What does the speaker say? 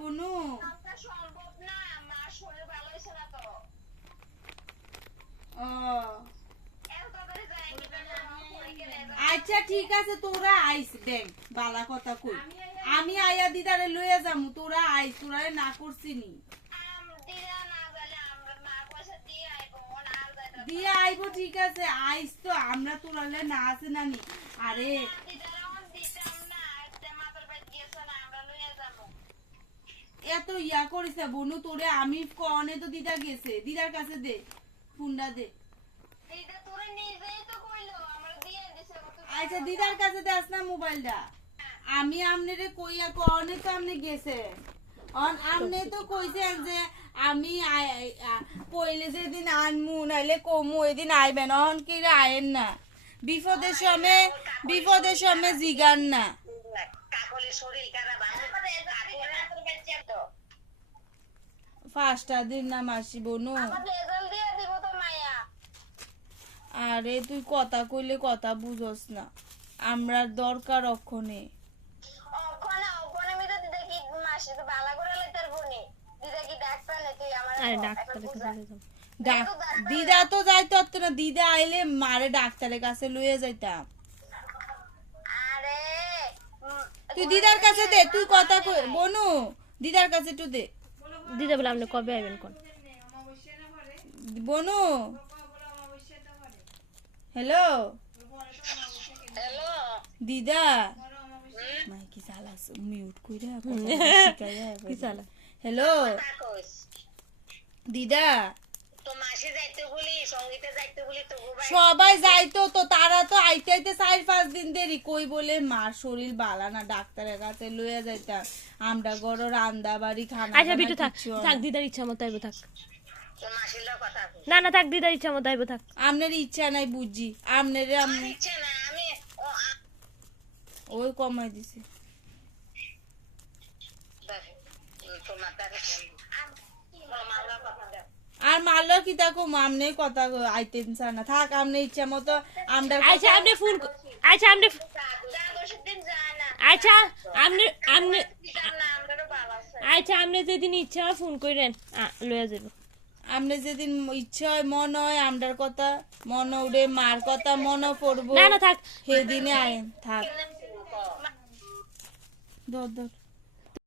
বনু? সম্ভব না, আমার শরীর ভালো হইছে না তো। আচ্ছা ঠিক আছে, তোরা আইস দেখ বালা কথা কই, আমি আয়া দিদারে লইয়া যামু, তোরা আইস, তোরারে না করছি নি। দিয়ে আইবো ঠিক আছে, আইস তো আমরা তোরালে না আছে নানি। আরে এত ইয়া করিস বনু, তোরে আমি কনে তো দিদা গেছে, দিদার কাছে দে ফোনটা দে। আচ্ছা দিদার কাছে দেস না মোবাইলটা, আমি আমনেরে কইয়া কনে তো আমনে গেছে, আমনে তো কইছেন যে আমি কইলে যেদিন আনমু নাইলে কমু ওইদিন আইবেন, অন কি আয়েন না, বিপদের সময় জিগান না। পাঁচটা দিন না মাসি বনু। আরে তুই কথা কইলে কথা বুঝস না, আমরা দরকার অক্ষণে। দিদা তো যাইতো না, দিদা আইলে মারে ডাক্তারের কাছে লইয়ে যাইতাম। তুই দিদার কাছে দে, তুই কথা কই বনু, দিদার কাছে একটু দে। দিদা বলে আপনি কবে আইবেন কোন বনু? হ্যালো দিদা, মাই কি চালাস মিউট কইরা কি চালা। হ্যালো দিদা, সবাই যাইতো তো, তারা তো আইতে আইতে 4-5 দিন দেরি, কই বলে মার শরীর বালা না, ডাক্তারের কাছে লইয়া যাইতাম, আমরা গড় রান্দা বাড়ি খানা। আচ্ছা বিটু থাক থাক, দিদার ইচ্ছা মতো আইবো থাক। না না থাক, দিদার ইচ্ছা মতো আইবো থাক। আমনের ইচ্ছা নাই বুঝি, আমনের ওই কমাই দিছে। আর মারলো কি তাকো আমনে কথা আইতেন না, থাক আমনে ইচ্ছা মতো আমরা। আচ্ছা আপনি ফোন, আচ্ছা আপনি, আচ্ছা আপনি আপনি আচ্ছা আপনি যেদিন ইচ্ছা হয় ফোন করেন, লইয়া যাব। আমনে যেদিন ইচ্ছা হয় মন হয় আমরার কথা মন উড়ে, মার কথা মন পড়বো, না না থাক, সেদিনে আইন থাক। দর